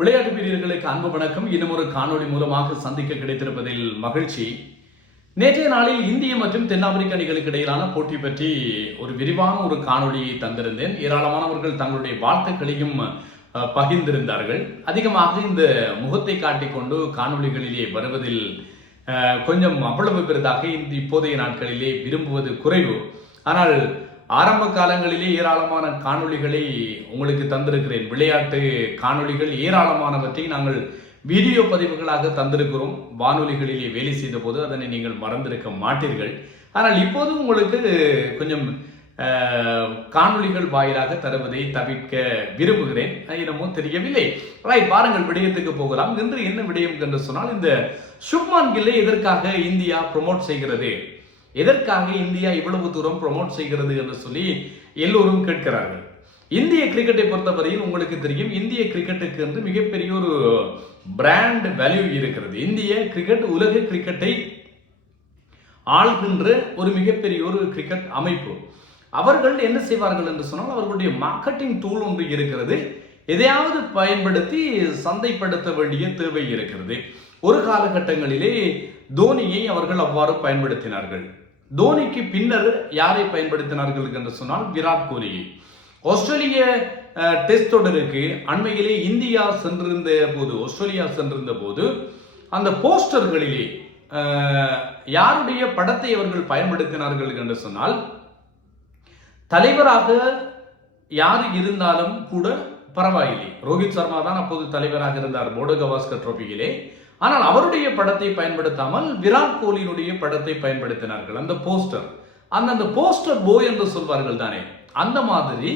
விளையாட்டு வீரர்களுக்கு அன்பு வணக்கம். இன்னும் ஒரு காணொளி மூலமாக சந்திக்க கிடைத்திருப்பதில் மகிழ்ச்சி. நேற்றைய நாளில் இந்திய மற்றும் தென்னாப்பிரிக்க அணிகளுக்கு இடையிலான போட்டி பற்றி ஒரு விரிவான ஒரு காணொலியை தந்திருந்தேன். ஏராளமானவர்கள் தங்களுடைய வாழ்த்துக்களையும் பகிர்ந்திருந்தார்கள். அதிகமாக இந்த முகத்தை காட்டிக்கொண்டு காணொலிகளிலே வருவதில் கொஞ்சம் அவ்வளவு பெரிதாக இந்த இப்போதைய நாட்களிலே விரும்புவது குறைவு. ஆனால் ஆரம்ப காலங்களிலே ஏராளமான காணொளிகளை உங்களுக்கு தந்திருக்கிறேன். விளையாட்டு காணொளிகள் ஏராளமானவற்றை நாங்கள் வீடியோ பதிவுகளாக தந்திருக்கிறோம். வானொலிகளிலே வேலை செய்த போது அதனை நீங்கள் மறந்திருக்க மாட்டீர்கள். ஆனால் இப்போது உங்களுக்கு கொஞ்சம் காணொளிகள் வாயிலாக தருவதை தவிர்க்க விரும்புகிறேன். என்னமோ தெரியவில்லை. ரைட் பாருங்கள் விடயத்துக்கு போகலாம். இன்று என்ன விடயம் என்று சொன்னால் இந்த சுப்மான் கில்லை எதற்காக இந்தியா ப்ரொமோட் செய்கிறது? எதற்காக இந்தியா இவ்வளவு தூரம் ப்ரொமோட் செய்கிறது என்று சொல்லி எல்லோரும் கேட்கிறார்கள். இந்திய கிரிக்கெட்டை பொறுத்தவரையில் உங்களுக்கு தெரியும் இந்திய கிரிக்கெட்டுக்கு வந்து மிகப்பெரிய ஒரு பிராண்ட் வேல்யூ இருக்கிறது. இந்திய கிரிக்கெட் உலக கிரிக்கெட்டை ஆள்கின்ற ஒரு மிகப்பெரிய ஒரு கிரிக்கெட் அமைப்பு. அவர்கள் என்ன செய்வார்கள் என்று சொன்னால் அவர்களுடைய மார்க்கெட்டிங் டூல் ஒன்று இருக்கிறது. எதையாவது பயன்படுத்தி சந்தைப்படுத்த வேண்டிய தேவை இருக்கிறது. ஒரு காலகட்டங்களிலே தோனியை அவர்கள் அவ்வாறு பயன்படுத்தினார்கள். தோனிக்கு பின்னர் யாரை பயன்படுத்தினார்கள் என்று சொன்னால் விராட் கோலியை. ஆஸ்திரேலிய டெஸ்ட் தொடருக்கு அண்மையிலே இந்தியா சென்றிருந்த போது ஆஸ்திரேலியா சென்றிருந்த போது அந்த போஸ்டர்களிலே யாருடைய படத்தை அவர்கள் பயன்படுத்தினார்கள் என்று சொன்னால் தலைவராக யார் இருந்தாலும் கூட பரவாயில்லை. ரோஹித் சர்மா தான் அப்போது தலைவராக இருந்தார். போர்டு கவாஸ்கர் ட்ரோபியிலே. ஆனால் அவருடைய படத்தை பயன்படுத்தாமல் விராட் கோலியினுடைய படத்தை பயன்படுத்தினார்கள். அந்த போஸ்டர். அந்த அந்த போஸ்டர் போய் என்று சொல்வார்கள் தானே. அந்த மாதிரி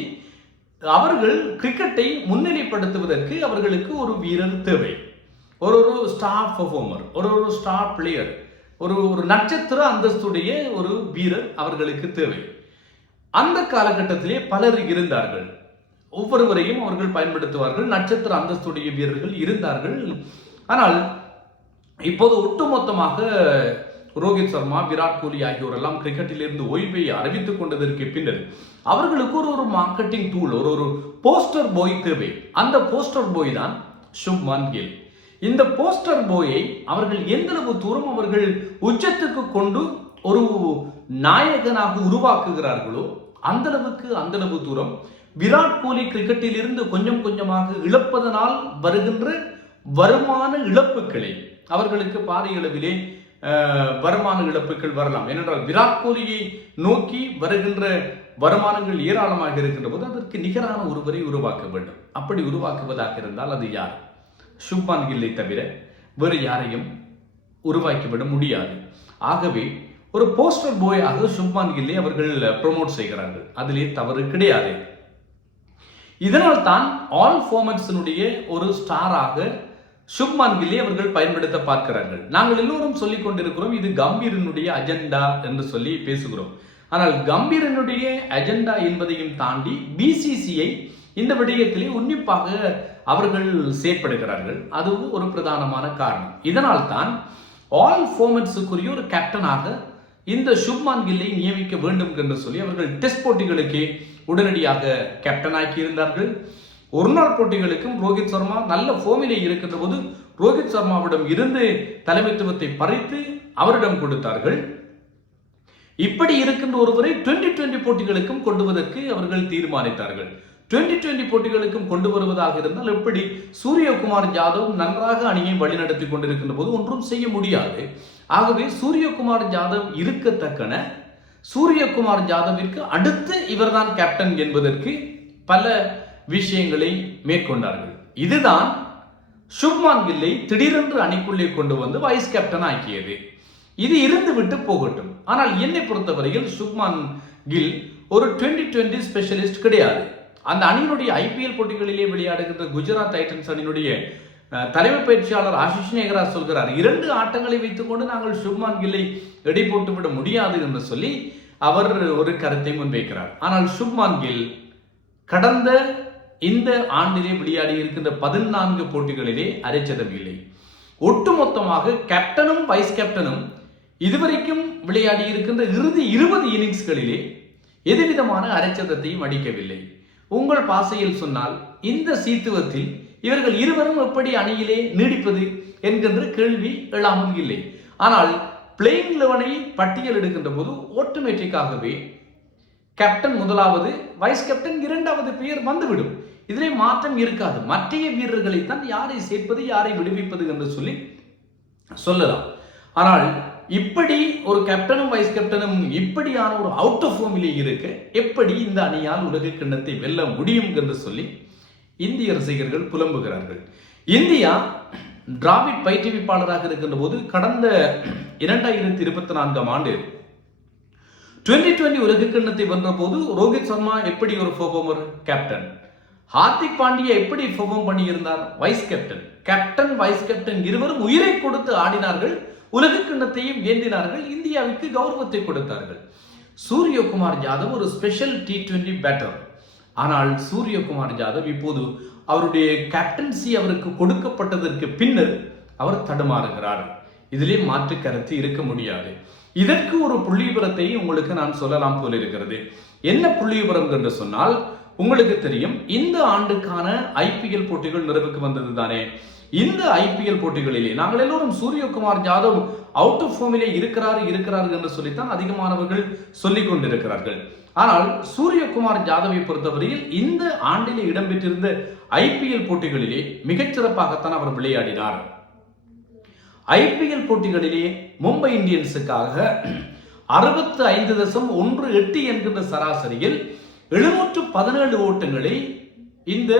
அவர்கள் கிரிக்கெட்டை முன்னிலைப்படுத்துவதற்கு அவர்களுக்கு ஒரு வீரர் தேவை. ஒரு ஒரு ஸ்டார் பர்ஃபார்மர் ஒரு ஒரு ஸ்டார் பிளேயர் ஒரு ஒரு நட்சத்திர அந்தஸ்துடைய ஒரு வீரர் அவர்களுக்கு தேவை. அந்த காலகட்டத்திலே பலர் இருந்தார்கள். ஒவ்வொருவரையும் அவர்கள் பயன்படுத்துவார்கள். நட்சத்திர அந்தஸ்துடைய வீரர்கள் இருந்தார்கள். ஆனால் இப்போது ஒட்டுமொத்தமாக ரோஹித் சர்மா விராட் கோலி ஆகியோரெல்லாம் கிரிக்கெட்டிலிருந்து ஓய்வை அறிவித்துக் கொண்டதற்கு பின்னர் அவர்களுக்கு ஒரு ஒரு மார்க்கெட்டிங் டூல் ஒரு ஒரு போஸ்டர் பாய் தேவை. அந்த போஸ்டர் போய் தான் சுப்மான் கில் இந்த போஸ்டர் போயை அவர்கள் எந்தளவு தூரம் அவர்கள் உச்சத்துக்கு கொண்டு ஒரு நாயகனாக உருவாக்குகிறார்களோ அந்தளவுக்கு அந்தளவு தூரம் விராட் கோலி கிரிக்கெட்டில் இருந்து கொஞ்சம் கொஞ்சமாக இழப்பதனால் வருகின்ற வருமான இழப்புகளை அவர்களுக்கு பாரிய அளவிலே வருமான இழப்புகள் வரலாம். ஏனென்றால் விராட் கோலியை நோக்கி வருகின்ற வருமானங்கள் ஏராளமாக இருக்கின்ற போது அதற்கு நிகரான ஒருவரை உருவாக்க வேண்டும். அப்படி உருவாக்குவதாக இருந்தால் அது யார்? சுப்மான் கில்லை தவிர வேறு யாரையும் உருவாக்கிவிட முடியாது. ஆகவே ஒரு போஸ்டர் போயாக சுப்மான் கில்லை அவர்கள் ப்ரொமோட் செய்கிறார்கள். அதிலே தவறு கிடையாது. இதனால் தான் ஆல் ஃபார்மட்ஸினுடைய ஒரு ஸ்டாராக சுப்மான் கில்லி அவர்கள் பயன்படுத்த பார்க்கிறார்கள். நாங்கள் எல்லோரும் சொல்லிக் கொண்டிருக்கிறோம் இது கம்பீரனுடைய அஜெண்டா என்று சொல்லி பேசுகிறோம். ஆனால் கம்பீரனுடைய அஜெண்டா என்பதையும் தாண்டி பிசிசிஐ இந்த விடயத்திலே உன்னிப்பாக அவர்கள் செயற்படுகிறார்கள். அதுவும் ஒரு பிரதானமான காரணம். இதனால் தான் ஆல் ஃபார்மட்ஸுக்குரிய ஒரு கேப்டனாக இந்த சுப்மான் கில்லை நியமிக்க வேண்டும் என்று சொல்லி அவர்கள் டெஸ்ட் போட்டிகளுக்கே உடனடியாக கேப்டன் ஆக்கி இருந்தார்கள் ஒரு நாள் போட்டிகளுக்கும் ரோஹித் சர்மா நல்ல ஃபோமிலே இருக்கின்ற போது ரோஹித் சர்மாவிடம் இருந்து தலைமைத்துவத்தை பறித்து அவரிடம் கொடுத்தார்கள். இப்படி இருக்கின்ற ஒருவரை டுவெண்டி டுவெண்டி போட்டிகளுக்கும் கொண்டு வருவதற்கு அவர்கள் தீர்மானித்தார்கள். டுவெண்டி டுவெண்டி போட்டிகளுக்கும் கொண்டு வருவதாக இருந்தால் எப்படி சூரியகுமார் ஜாதவ் நன்றாக அணியை வழிநடத்தி கொண்டிருக்கின்ற போது ஒன்றும் செய்ய முடியாது. ஆகவே சூரியகுமார் ஜாதவ் இருக்கத்தக்கன. சூரியகுமார் ஜாதவிற்கு அடுத்து இவர்தான் கேப்டன் என்பதற்கு பல விஷயங்களை மேற்கொண்டார்கள். இதுதான் சுப்மான் கில்லை திடீரென்று அணிக்குள்ளே கொண்டு வந்து வைஸ் கேப்டன் ஆக்கியது. இது இருந்து விட்டு போகட்டும். ஆனால் என்னை பொறுத்தவரையில் சுப்மான் கில் ஒரு டுவெண்ட்டி டுவெண்டி ஸ்பெஷலிஸ்ட் கிடையாது. அந்த அணியினுடைய ஐபிஎல் போட்டிகளிலே விளையாடுகின்ற குஜராத் டைட்டன்ஸ் அணியினுடைய தலைமை பயிற்சியாளர் ஆஷிஷ் நேகரா சொல்கிறார் இரண்டு ஆட்டங்களை வைத்துக்கொண்டு நாங்கள் சுப்மான் கில்லை எடை போட்டுவிட முடியாது என்று சொல்லி அவர் ஒரு கருத்தை முன்வைக்கிறார். ஆனால் சுப்மான் கில் கடந்த இந்த ஆண்டிலே விளையாடி இருக்கின்ற பதினான்கு போட்டிகளிலே அரைச்சதம் இல்லை. ஒட்டுமொத்தமாக கேப்டனும் வைஸ் கேப்டனும் இதுவரைக்கும் விளையாடி இருக்கின்ற இறுதி இருபது இன்னிங்ஸ்களிலே எதுவிதமான அரைச்சதத்தையும் அடிக்கவில்லை. உங்கள் பாசையில் சொன்னால் இந்த சீத்துவத்தில் இவர்கள் இருவரும் எப்படி அணியிலே நீடிப்பது என்கின்ற கேள்வி எழாமல் இல்லை. ஆனால் பிளேயிங் லெவனை பட்டியல் எடுக்கின்ற போது ஆட்டோமேட்டிக்காகவே கேப்டன் முதலாவது வைஸ் கேப்டன் இரண்டாவது பெயர் வந்துவிடும். இதிலே மாற்றம் இருக்காது. மற்றைய வீரர்களை தான் யாரை சேர்ப்பது யாரை விடுவிப்பது என்று சொல்லி சொல்லலாம். ஆனால் இப்படி ஒரு கேப்டனும் வைஸ் கேப்டனும் இப்படியான ஒரு அவுட் ஆஃப் ஃபோமிலே இருக்க எப்படி இந்த அணியால் உலக கிண்ணத்தை வெல்ல முடியும் என்று சொல்லி இந்திய ரசிகர்கள் புலம்புகிறார்கள். இந்தியா டிராவிட் பயிற்றுவிப்பாளராக இருக்கின்ற போது கடந்த இரண்டாயிரத்தி இருபத்தி நான்காம் ஆண்டு டுவெண்டி டுவெண்ட்டி உலக கிண்ணத்தை வென்ற போது ரோஹித் சர்மா எப்படி ஒரு ஃபோபோமர் கேப்டன் ஹார்திக் பாண்டியா எப்படி பெர்ஃபார்ம் பண்ணியிருந்தார்? Vice captain captain vice captain இருவரும் உயிரை கொடுத்து ஆடினார்கள். உலக கிண்ணத்தையும் ஏந்தினார்கள். இந்தியாவுக்கு கௌரவத்தை கொடுத்தார்கள். சூரியகுமார் ஜாதவ் ஒரு ஸ்பெஷல் டி டுவெண்டி பேட்டர் ஆனால் சூரியகுமார் ஜாதவ் இப்போது அவருடைய கேப்டன்சி அவருக்கு கொடுக்கப்பட்டதற்கு பின்னர் அவர் தடுமாறுகிறார். இதிலே மாற்று கருத்து இருக்க முடியாது. இதற்கு ஒரு புள்ளிவிபரத்தை உங்களுக்கு நான் சொல்லலாம் போல இருக்கிறது என்ன புள்ளிவிபரம் என்று சொன்னால் உங்களுக்கு தெரியும் இந்த ஆண்டுக்கான ஐபிஎல் போட்டிகள் நிறைவுக்கு வந்தது தானே. இந்த ஐபிஎல் போட்டிகளிலே நாங்கள் எல்லோரும் சூரியகுமார் ஜாதவ் அவுட் ஆஃப் ஃபார்மிலே இருக்கிறார் இருக்கிறார் என்று சொல்லித்தான் அதிகமானவர்கள் சொல்லிக் கொண்டிருக்கிறார்கள். ஆனால் சூரியகுமார் ஜாதவை பொறுத்தவரையில் இந்த ஆண்டிலே இடம்பெற்றிருந்த ஐபிஎல் போட்டிகளிலே மிகச்சிறப்பாகத்தான் அவர் விளையாடினார். ஐபிஎல் போட்டிகளிலே மும்பை இந்தியன்ஸுக்காக அறுபத்து ஐந்து தசம் ஒன்று எட்டு என்கின்ற சராசரியில் எழுநூற்று பதினேழு ஓட்டங்களை இந்த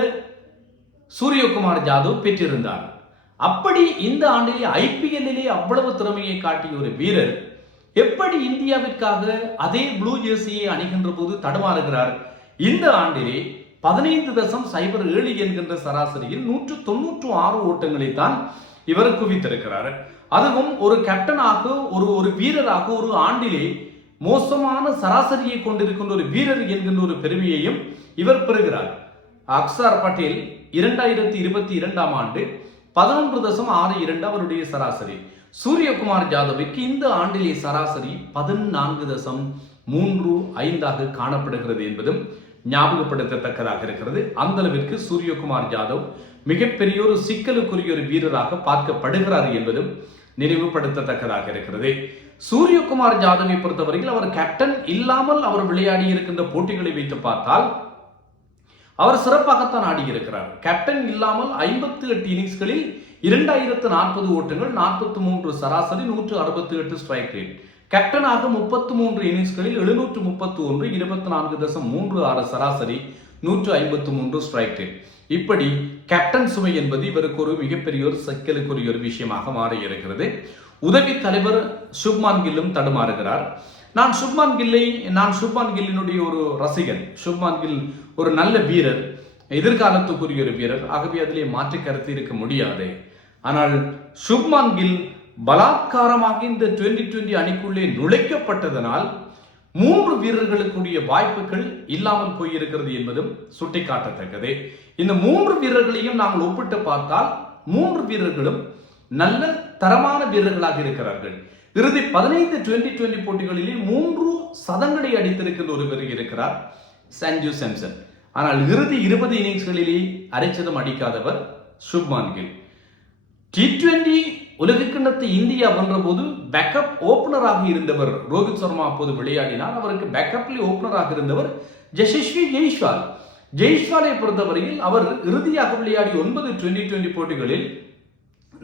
சூரியகுமார் ஜாதவ் பெற்றிருந்தார். அப்படி இந்த ஆண்டிலே ஐபிஎல்லிலே அவ்வளவு திறமையை காட்டிய ஒரு வீரர் எப்படி இந்தியாவிற்காக அதே ப்ளூ ஜெர்சியை அணிகின்ற போது தடுமாறுகிறார்? இந்த ஆண்டிலே பதினைந்து தசம் சைபர் ஏழு என்கின்ற சராசரியில் நூற்று தொன்னூற்று ஆறு ஓட்டங்களை தான் இவர் குவித்திருக்கிறார். அதுவும் ஒரு கேப்டனாக ஒரு ஒரு வீரராக ஒரு ஆண்டிலே மோசமான சராசரியை கொண்டிருக்கின்ற ஒரு வீரர் என்கின்ற ஒரு பெருமையையும் இவர் பெறுகிறார். அக்சார் பட்டேல் இரண்டாயிரத்தி இருபத்தி இரண்டாம் ஆண்டு பதினொன்று தசம் ஆறு இரண்டு அவருடைய சராசரி. சூரியகுமார் ஜாதவிற்கு இந்த ஆண்டிலே சராசரி பதினான்கு தசம் மூன்று ஐந்தாக காணப்படுகிறது என்பதும் ஞாபகப்படுத்தத்தக்கதாக இருக்கிறது. அந்த அளவிற்கு சூரியகுமார் ஜாதவ் மிகப்பெரிய ஒரு சிக்கலுக்குரிய ஒரு வீரராக பார்க்கப்படுகிறார் என்பதும் நினைவுபடுத்தத்தக்கதாக இருக்கிறது. சூரியகுமார் ஜாதவை பொறுத்தவரையில் அவர் கேப்டன் இல்லாமல் அவர் விளையாடி இருக்கின்ற போட்டிகளை வைத்து பார்த்தால் அவர் சிறப்பாகத்தான் ஆடியிருக்கிறார் கேப்டன் இல்லாமல் ஐம்பத்தி எட்டு இன்னிங்ஸ்களில் இரண்டாயிரத்து நாற்பது ஓட்டங்கள் நாற்பத்தி மூன்று சராசரி நூற்று அறுபத்தி எட்டு ஸ்ட்ரைக் ரேட் கேப்டனாக முப்பத்து மூன்று இன்னிங்ஸ்களில் எழுநூற்று முப்பத்தி ஒன்று இருபத்தி நான்கு தசம் மூன்று ஆறு சராசரி நூற்று ஐம்பத்து மூன்று ஸ்ட்ரைக் ரேட் இப்படி கேப்டன் சுமை என்பது இவருக்கு ஒரு மிகப்பெரிய ஒரு சிக்கலுக்குரிய ஒரு விஷயமாக மாறியிருக்கிறது உதவி தலைவர் சுப்மான் கில்லும் தடுமாறுகிறார். நான் சுப்மான் கில்லை நான் சுப்மான் கில்லினுடைய ஒரு ரசிகன். சுப்மான் கில் ஒரு நல்ல வீரர் எதிர்காலத்துக்குரிய ஒரு வீரர். ஆகவே அதிலே மாற்றி கருத்து இருக்க முடியாது. ஆனால் சுப்மான் கில் பலாத்காரமாக இந்த டுவெண்டி டுவெண்டி அணிக்குள்ளே நுழைக்கப்பட்டதனால் மூன்று வீரர்களுக்குரிய வாய்ப்புகள் இல்லாமல் போயிருக்கிறது என்பதும் சுட்டிக்காட்டத்தக்கது. இந்த மூன்று வீரர்களையும் நாங்கள் ஒப்பிட்டு பார்த்தால் மூன்று வீரர்களும் நல்ல தரமான வீரர்களாக இருக்கிறார்கள். இறுதி பதினைந்து டுவெண்டி டுவெண்டி போட்டிகளிலே மூன்று சதங்களை அடித்திருக்கின்ற ஒருவர் இருக்கிறார் சஞ்சு சாம்சன். ஆனால் இறுதி இருபது இன்னிங்ஸ்களிலே அரைச்சதம் அடிக்காதவர் சுப்மான் கில். டி டுவெண்டி உலகக்கிண்ணத்தை இந்தியா வென்ற போது பேக்கப் ஓபனராக இருந்தவர் ரோஹித் சர்மா அப்போது விளையாடினார். அவருக்கு பேக்கப்லி ஓபனராக இருந்தவர் ஜெஷஸ்வி ஜெய்ஷ்வால் ஜெய்ஷ்வாலை பொறுத்தவரையில் அவர் இறுதியாக விளையாடி ஒன்பது டுவெண்டி டுவெண்டி போட்டிகளில்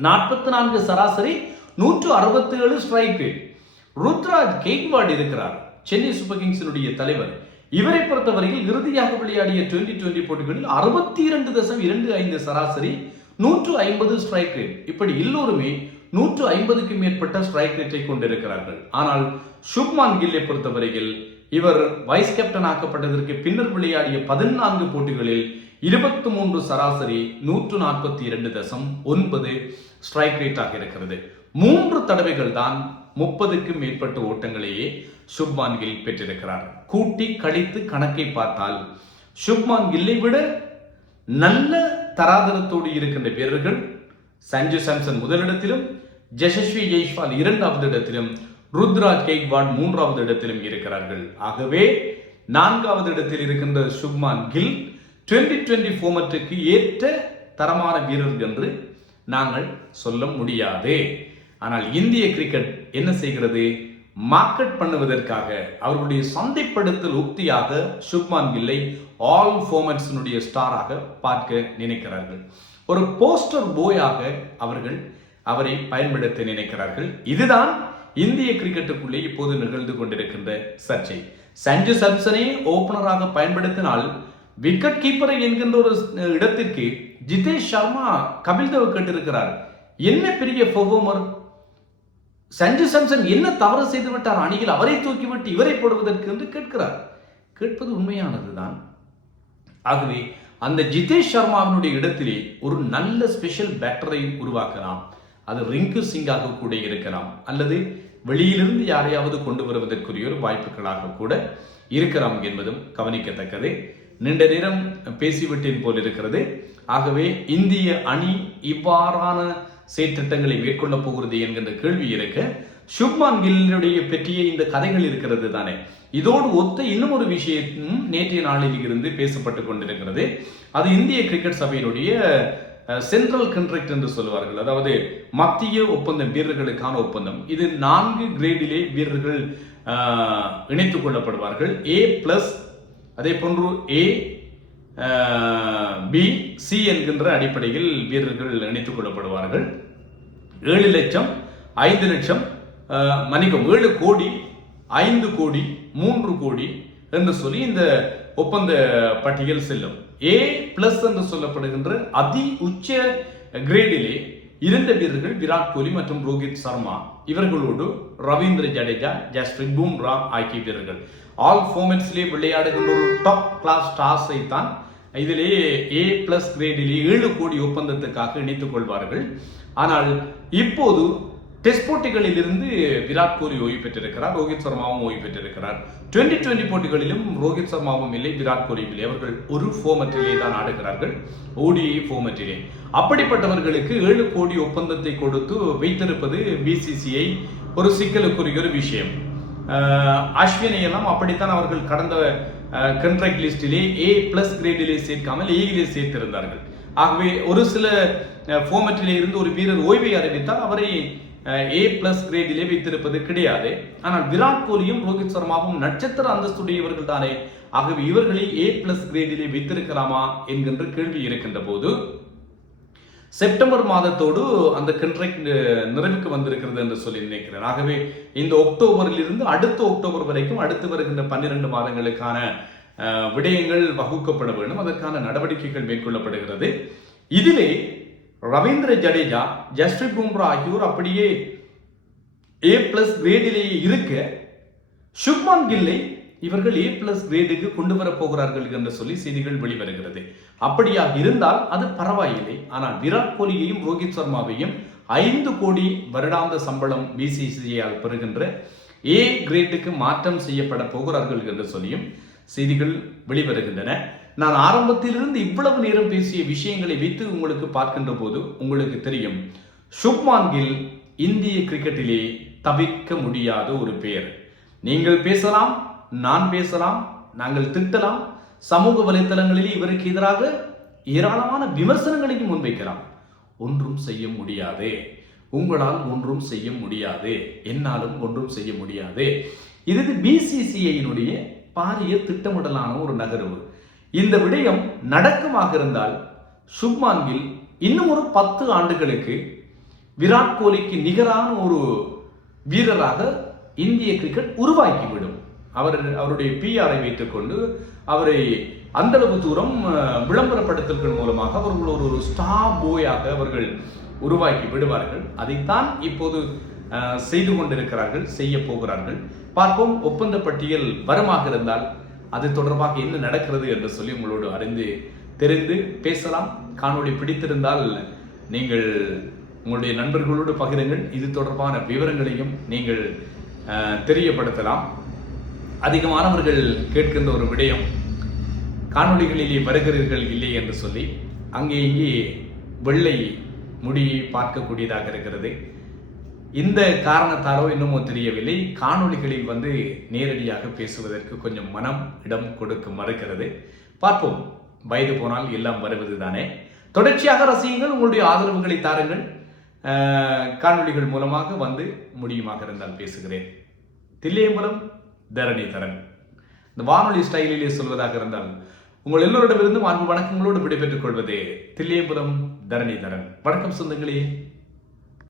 நாற்பத்தி நான்கு சராசரி நூற்று அறுபத்தி ஏழு ஸ்ட்ரைக் ரேட் ருத்ராஜ் கெய்க்வாட் இருக்கிறார். சென்னை சூப்பர் கிங்ஸினுடைய தலைவர். இவரை பொறுத்தவரையில் இறுதியாக விளையாடிய டுவெண்டி டுவெண்டி போட்டிகளில் அறுபத்தி இரண்டு தசம் இரண்டு ஐந்து சராசரி நூற்று ஐம்பது ஸ்ட்ரைக் ரேட் இப்படி எல்லோருமே நூற்று ஐம்பதுக்கு மேற்பட்ட ஸ்ட்ரைக் ரேட்டை கொண்டிருக்கிறார்கள். ஆனால் சுப்மான் கில்லை பொறுத்தவரையில் இவர் வைஸ் கேப்டன் ஆக்கப்பட்டதற்கு பின்னர் விளையாடிய பதினான்கு போட்டிகளில் இருபத்தி மூன்று சராசரி நூற்று நாற்பத்தி இரண்டு தசம் ஒன்பது ஸ்ட்ரைக் ரேட்டாக இருக்கிறது. மூன்று தடவைகள் தான் முப்பதுக்கும் மேற்பட்ட ஓட்டங்களையே சுப்மான் கில் பெற்றிருக்கிறார். கூட்டி கழித்து கணக்கை பார்த்தால் சுப்மான் கில்லை விட நல்ல தராதரத்தோடு இருக்கின்ற வீரர்கள் சஞ்சு சாம்சன் முதலிடத்திலும் ஜெஷஸ்வி ஜெய்ஷ்வால் இரண்டாவது இடத்திலும் ருத்ராஜ் கெய்க்வாட் மூன்றாவது இடத்திலும் இருக்கிறார்கள். ஆகவே நான்காவது இடத்தில் இருக்கின்ற சுப்மான் கில் டுவெண்ட்டி டுவெண்ட்டி ஃபார்மட்டுக்கு ஏற்ற தரமான வீரர் என்று நாங்கள் சொல்ல முடியாது. ஆனால் இந்திய கிரிக்கெட் என்ன செய்கிறது? மார்க்கெட் பண்ணுவதற்காக அவர்களுடைய சந்தைப்படுத்தல் உக்தியாக சுப்மான் கில்லை ஆல் ஃபார்மட்ஸினுடைய ஸ்டாராக பார்க்க நினைக்கிறார்கள். ஒரு போஸ்டர் போயாக அவர்கள் அவரை பயன்படுத்த நினைக்கிறார்கள். இதுதான் இந்திய கிரிக்கெட்டுக்குள்ளே இப்போது நிகழ்ந்து கொண்டிருக்கின்ற சர்ச்சை. சஞ்சு சம்சனை ஓபனராக பயன்படுத்தினால் விக்கெட் கீப்பரை என்கின்ற ஒரு இடத்திற்கு ஜிதேஷ் சர்மா கபில் தேவ் கேட்டிருக்கிறார். என்ன பெரிய பெர்ஃபார்மர் சஞ்சு சாம்சன் என்ன தவறு செய்து விட்டார் அணியில் அவரை தூக்கிவிட்டு இவரை போடுவதற்கு என்று கேட்கிறார். கேட்பது உண்மையானதுதான். ஆகவே அந்த ஜிதேஷ் சர்மாவினுடைய இடத்திலே ஒரு நல்ல ஸ்பெஷல் பேட்டரை உருவாக்கலாம். அது ரிங்கு சிங்காக கூட இருக்கலாம். அல்லது வெளியிலிருந்து யாரையாவது கொண்டு வருவதற்குரிய ஒரு வாய்ப்புகளாக கூட இருக்கலாம் என்பதும் கவனிக்கத்தக்கது. நீண்ட நேரம் பேசிவிட்டேன் போல் இருக்கிறது. ஆகவே இந்திய அணி இவ்வாறான செயற்திட்டங்களை மேற்கொள்ளப் போகிறது என்கின்ற கேள்வி இருக்க சுப்மான் கில்லுடைய பற்றிய இந்த கதைகள் இருக்கிறது தானே. இதோடு ஒத்த இன்னும் ஒரு விஷயம் நேற்றைய நாளில் இருந்து பேசப்பட்டு கொண்டிருக்கிறது. அது இந்திய கிரிக்கெட் சபையினுடைய சென்ட்ரல் கண்ட்ராக்ட் என்று சொல்லுவார்கள். அதாவது மத்திய ஒப்பந்தம் வீரர்களுக்கான ஒப்பந்தம். இது நான்கு கிரேடிலே வீரர்கள் இணைத்துக் கொள்ளப்படுவார்கள். ஏ பிளஸ் அதே போன்று ஏ பி சி என்கின்ற அடிப்படையில் வீரர்கள் இணைத்துக் கொள்ளப்படுவார்கள். ஏழு லட்சம் ஐந்து லட்சம் மன்னிக்கும் ஏழு கோடி ஐந்து கோடி மூன்று கோடி என்று சொல்லி இந்த ஒப்பந்த பட்டியல் செல்லும். ஏ பிளஸ் என்று சொல்லப்படுகின்ற அதி உச்ச கிரேடிலே இரண்டு வீரர்கள் விராட் கோலி மற்றும் ரோஹித் சர்மா. இவர்களோடு ரவீந்திர ஜடேஜா ஜஸ்பிரித் பூம்ரா ஆகிய வீரர்கள். ஆல் ஃபோமெட்ஸ்லேயே விளையாடுகின்ற ஒரு டாப் கிளாஸ் ஸ்டார்ஸை தான் இதிலேயே ஏ பிளஸ் கிரேடிலே ஏழு கோடி ஒப்பந்தத்துக்காக இணைத்துக் கொள்வார்கள். ஆனால் இப்போது டெஸ்ட் போட்டிகளில் இருந்து விராட் கோலி ஓய்வு பெற்றிருக்கிறார் ரோஹித் சர்மாவும் ஓய்வு பெற்றிருக்கிறார். டுவெண்ட்டி டுவெண்ட்டி போட்டிகளிலும் ரோஹித் சர்மாவும் இல்லை விராட் கோலியும் இல்லை. அவர்கள் ஒரு ஃபோமட்டிலே தான் ஆடுகிறார்கள் ஓடிஐ ஃபோமட்டிலே அப்படிப்பட்டவர்களுக்கு ஏழு கோடி ஒப்பந்தத்தை கொடுத்து வைத்திருப்பது பிசிசிஐ ஒரு சிக்கலுக்குரிய ஒரு விஷயம். அஹ் அஸ்வினை எல்லாம் அப்படித்தான் அவர்கள் கடந்த கண்ட்ராக்ட் லிஸ்டிலே ஏ பிளஸ் கிரேடிலே சேர்க்காமல் ஏகிலே சேர்த்திருந்தார்கள். ஆகவே ஒரு சில ஃபோமெட்டிலே இருந்து ஒரு வீரர் ஓய்வை அறிவித்தால் அவரை ஏ பிளஸ் கிரேடிலே வைத்திருப்பது கிடையாது. ஆனால் விராட் கோலியும் ரோஹித் சர்மாவும் நட்சத்திர அந்தஸ்துடையவர்கள் தானே. ஆகவே இவர்களை ஏ பிளஸ் கிரேடிலே வைத்திருக்கலாமா என்கின்ற கேள்வி இருக்கின்ற போது செப்டம்பர் மாதத்தோடு அந்த கண்ட்ராக்ட் நிறைவுக்கு வந்திருக்கிறது என்று சொல்லி நினைக்கிறேன். ஆகவே இந்த அக்டோபரிலிருந்து அடுத்த அக்டோபர் வரைக்கும் அடுத்து வருகின்ற பன்னிரண்டு மாதங்களுக்கான விடயங்கள் வகுக்கப்பட வேண்டும். அதற்கான நடவடிக்கைகள் மேற்கொள்ளப்படுகிறது. இதிலே ரவீந்திர ஜடேஜா ஜஸ்பிரித் பும்ரா ஆகியோர் அப்படியே ஏ பிளஸ் கிரேடிலேயே இருக்க சுப்மான் கில்லை இவர்கள் ஏ பிளஸ் கிரேடுக்கு கொண்டு வர போகிறார்கள் என்று சொல்லி செய்திகள் வெளிவருகிறது. அப்படியாக இருந்தால் அது பரவாயில்லை. ஆனால் விராட் கோலியையும் ரோஹித் சர்மாவையும் ஐந்து கோடி வருடாந்த சம்பளம் பிசிசிஐயால் பெறுகின்ற ஏ கிரேட்டுக்கு மாற்றம் செய்யப்பட போகிறார்கள் என்று சொல்லியும் செய்திகள் வெளிவருகின்றன. நான் ஆரம்பத்திலிருந்து இவ்வளவு நேரம் பேசிய விஷயங்களை வைத்து உங்களுக்கு பார்க்கின்ற போது உங்களுக்கு தெரியும். சுப்மான் கில் இந்திய கிரிக்கெட்டிலே தவிர்க்க முடியாத ஒரு பெயர் நீங்கள் பேசலாம் நான் பேசலாம் நாங்கள் திட்டலாம் சமூக வலைத்தளங்களில் இவருக்கு எதிராக ஏராளமான விமர்சனங்களையும் முன்வைக்கலாம். ஒன்றும் செய்ய முடியாது. உங்களால் ஒன்றும் செய்ய முடியாது. என்னாலும் ஒன்றும் செய்ய முடியாது. இது பிசிசிஐயினுடைய பாரிய திட்டமிடலான ஒரு நகர்வு. இந்த விடயம் நடக்குமாக இருந்தால் சுப்மான்கில் இன்னும் ஒரு பத்து ஆண்டுகளுக்கு விராட் கோலிக்கு நிகரான ஒரு வீரராக இந்திய கிரிக்கெட் உருவாக்கிவிடும் அவர் அவருடைய பிஆரை வைத்துக்கொண்டு அவரை அந்தளவு தூரம் விளம்பரப்படுத்தல்கள் மூலமாக அவர்கள் ஒரு ஒரு ஸ்டார் போயாக அவர்கள் உருவாக்கி விடுவார்கள். அதைத்தான் இப்போது செய்து கொண்டிருக்கிறார்கள் செய்ய போகிறார்கள். பார்ப்போம் ஒப்பந்த பட்டியல் வரமாக இருந்தால் அது தொடர்பாக என்ன நடக்கிறது என்று சொல்லி உங்களோடு அறிந்து தெரிந்து பேசலாம். காணொளி பிடித்திருந்தால் நீங்கள் உங்களுடைய நண்பர்களோடு பகிருங்கள். இது தொடர்பான விவரங்களையும் நீங்கள் தெரியப்படுத்தலாம். அதிகமானவர்கள் கேட்கின்ற ஒரு விடயம் காணொளிகளிலே வருகிறீர்கள் இல்லை என்று சொல்லி அங்கே இங்கே வெள்ளை முடியை பார்க்கக்கூடியதாக இருக்கிறது. இந்த காரணத்தாலோ இன்னமோ தெரியவில்லை. காணொளிகளில் வந்து நேரடியாக பேசுவதற்கு கொஞ்சம் மனம் இடம் கொடுக்க மறுக்கிறது. பார்ப்போம். வயது போனால் எல்லாம் வருவது தானே தொடர்ச்சியாக ரசியுங்கள் உங்களுடைய ஆதரவுகளை தாருங்கள். காணொளிகள் மூலமாக வந்து முடியுமாக இருந்தால் பேசுகிறேன். தில்லியம்பலம் தரணிதரன் இந்த வானொலி ஸ்டைலிலே சொல்வதாக இருந்தால் உங்கள் எல்லோரிடமிருந்தும் அன்பு வணக்கங்களோடு விடைபெற்றுக் கொள்வது தில்லியம்பலம் தரணிதரன் வணக்கம் சொந்தங்களே